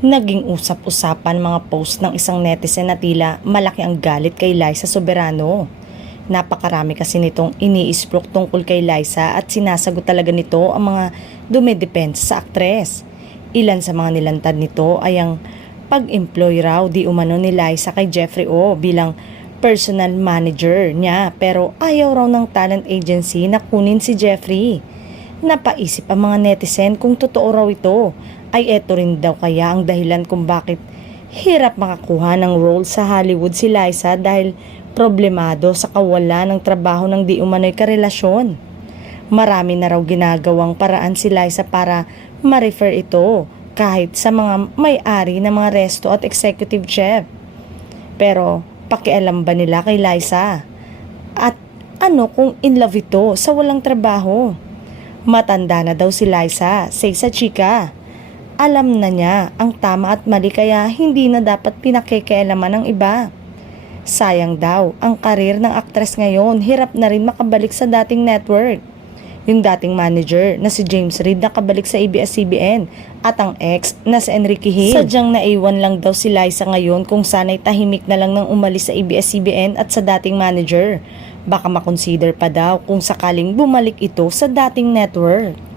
Naging usap-usapan mga post ng isang netizen na tila malaki ang galit kay Liza Soberano. Napakarami kasi nitong iniisprok tungkol kay Liza at sinasagot talaga nito ang mga dumidepensa sa aktres. Ilan sa mga nilantad nito ay ang pag-employ raw di umano ni Liza kay Jeffrey O bilang personal manager niya, pero ayaw raw ng talent agency na kunin si Jeffrey. Napaisip ang mga netizen kung totoo raw ito, ay eto rin daw kaya ang dahilan kung bakit hirap makakuha ng role sa Hollywood si Liza dahil problemado sa kawalan ng trabaho ng di umano'y karelasyon. Marami na raw ginagawang paraan si Liza para ma-refer ito kahit sa mga may-ari ng mga resto at executive chef. Pero pakialam ba nila kay Liza? At ano kung in love ito sa walang trabaho? Matanda na daw si Liza, say sa chika. Alam na niya ang tama at mali kaya hindi na dapat pinakikialaman ng iba. Sayang daw ang karir ng aktres ngayon, hirap na rin makabalik sa dating network. Yung dating manager na si James Reid nakabalik sa ABS-CBN at ang ex na si Enrique Hill. Sadyang naiwan lang daw si Liza ngayon kung sana'y tahimik na lang nang umalis sa ABS-CBN at sa dating manager. Baka makonsider pa daw kung sakaling bumalik ito sa dating network.